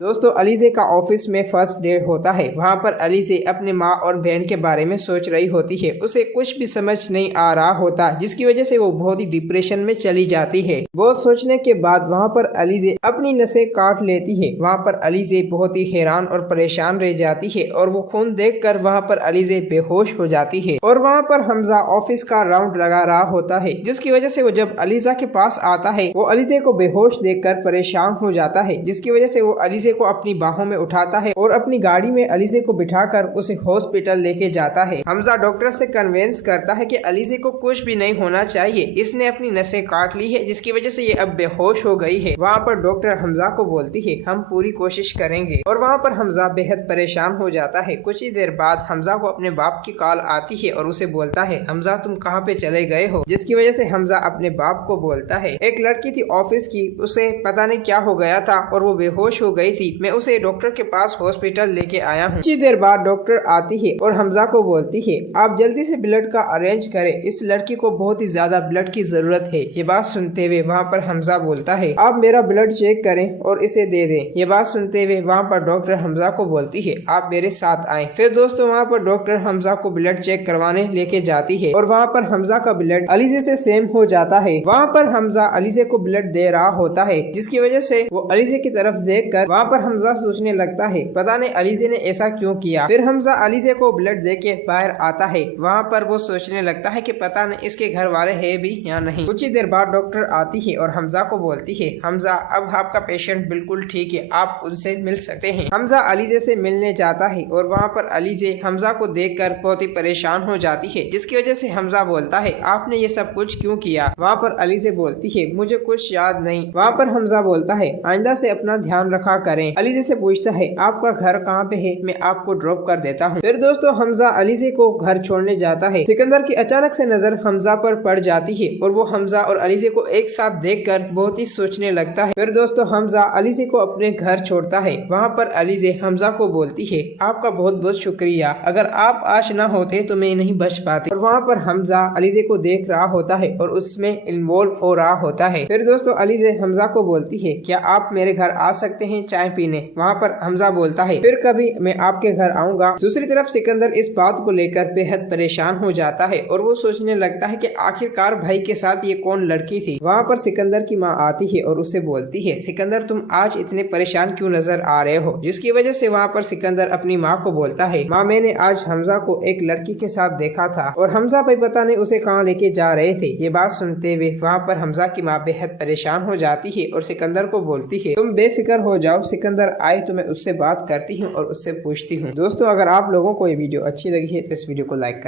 दोस्तों अलीज़े का ऑफिस में फर्स्ट डे होता है। वहाँ पर अलीज़े अपने माँ और बहन के बारे में सोच रही होती है। उसे कुछ भी समझ नहीं आ रहा होता, जिसकी वजह से वो बहुत ही डिप्रेशन में चली जाती है। बहुत सोचने के बाद वहाँ पर अलीज़े अपनी नसें काट लेती है। वहाँ पर अलीज़े बहुत ही हैरान और परेशान रह जाती है और वो खून देखकर वहाँ पर अलीज़े बेहोश हो जाती है। और वहाँ पर हमजा ऑफिस का राउंड लगा रहा होता है, जिसकी वजह से वो जब अलीज़ा के पास आता है वो अलीज़े को बेहोश देखकर परेशान हो जाता है, जिसकी वजह से वो अलीज़े को अपनी बाहों में उठाता है और अपनी गाड़ी में अलीज़े को बिठाकर उसे हॉस्पिटल लेके जाता है। हमजा डॉक्टर से कन्विंस करता है कि अलीज़े को कुछ भी नहीं होना चाहिए, इसने अपनी नसें काट ली है, जिसकी वजह से ये अब बेहोश हो गई है। वहाँ पर डॉक्टर हमजा को बोलती है हम पूरी कोशिश करेंगे। और वहाँ पर हमजा बेहद परेशान हो जाता है। कुछ ही देर बाद हमजा को अपने बाप की कॉल आती है और उसे बोलता है हमजा तुम कहाँ पे चले गए हो, जिसकी वजह से हमजा अपने बाप को बोलता है एक लड़की थी ऑफिस की, उसे पता नहीं क्या हो गया था और वो बेहोश हो गई थी, मैं उसे डॉक्टर के पास हॉस्पिटल लेके आया हूँ। कुछ देर बाद डॉक्टर आती है और हमजा को बोलती है आप जल्दी से ब्लड का अरेंज करें, इस लड़की को बहुत ही ज्यादा ब्लड की जरूरत है। ये बात सुनते हुए वहाँ पर हमजा बोलता है आप मेरा ब्लड चेक करें और इसे दे दें। ये बात सुनते हुए वहाँ पर डॉक्टर हमजा को बोलती है आप मेरे साथ आए। फिर दोस्तों वहाँ पर डॉक्टर हमजा को ब्लड चेक करवाने लेके जाती है और वहाँ पर हमजा का ब्लड अलीज़े से सेम हो जाता है। वहाँ पर हमजा अलीज़े को ब्लड दे रहा होता है, जिसकी वजह से वो अलीज़े की तरफ देखकर वहाँ पर हमजा सोचने लगता है पता नहीं अलीज़े ने ऐसा क्यों किया। फिर हमजा अलीज़े को ब्लड देके बाहर आता है। वहाँ पर वो सोचने लगता है कि पता नहीं इसके घर वाले है भी या नहीं। कुछ ही देर बाद डॉक्टर आती है और हमजा को बोलती है हमजा अब आपका पेशेंट बिल्कुल ठीक है, आप उनसे मिल सकते हैं। हमजा अलीज़े से मिलने जाता है और वहाँ पर अलीज़े हमजा को देखकर बहुत ही परेशान हो जाती है, जिसकी वजह से हमजा बोलता है आपने ये सब कुछ क्यों किया। वहाँ पर अलीज़े बोलती है मुझे कुछ याद नहीं। वहाँ पर हमजा बोलता है आइंदा से अपना ध्यान रखा करें। अलीज़े से पूछता है आपका घर कहाँ पे है, मैं आपको ड्रॉप कर देता हूँ। फिर दोस्तों हमजा अलीज़े को घर छोड़ने जाता है। सिकंदर की अचानक से नजर हमजा पर पड़ जाती है और वो हमजा और अलीज़े को एक साथ देखकर बहुत ही सोचने लगता है। फिर दोस्तों हमजा अलीज़े को अपने घर छोड़ता है। वहाँ पर अलीज़े हमजा को बोलती है आपका बहुत बहुत शुक्रिया, अगर आप आज ना होते तो मैं नहीं बच पाती। और वहाँ पर हमजा अलीज़े को देख रहा होता है और उसमें इन्वॉल्व हो रहा होता है। फिर दोस्तों अलीज़े हमजा को बोलती है क्या आप मेरे घर आ सकते हैं चाय पीने। वहाँ पर हमजा बोलता है फिर कभी मैं आपके घर आऊंगा। दूसरी तरफ सिकंदर इस बात को लेकर बेहद परेशान हो जाता है और वो सोचने लगता है कि आखिरकार भाई के साथ ये कौन लड़की थी। वहाँ पर सिकंदर की माँ आती है और उसे बोलती है सिकंदर तुम आज इतने परेशान क्यों नजर आ रहे हो, जिसकी वजह से वहाँ पर सिकंदर अपनी माँ को बोलता है माँ मैंने आज हमजा को एक लड़की के साथ देखा था और हमजा भाई पता नहीं उसे कहाँ लेके जा रहे थे। ये बात सुनते हुए वहाँ पर हमजा की माँ बेहद परेशान हो जाती है और सिकंदर को बोलती है तुम बेफिक्र हो जाओ, सिकंदर आए तो मैं उससे बात करती हूँ और उससे पूछती हूँ। दोस्तों अगर आप लोगों को ये वीडियो अच्छी लगी है तो इस वीडियो को लाइक करें।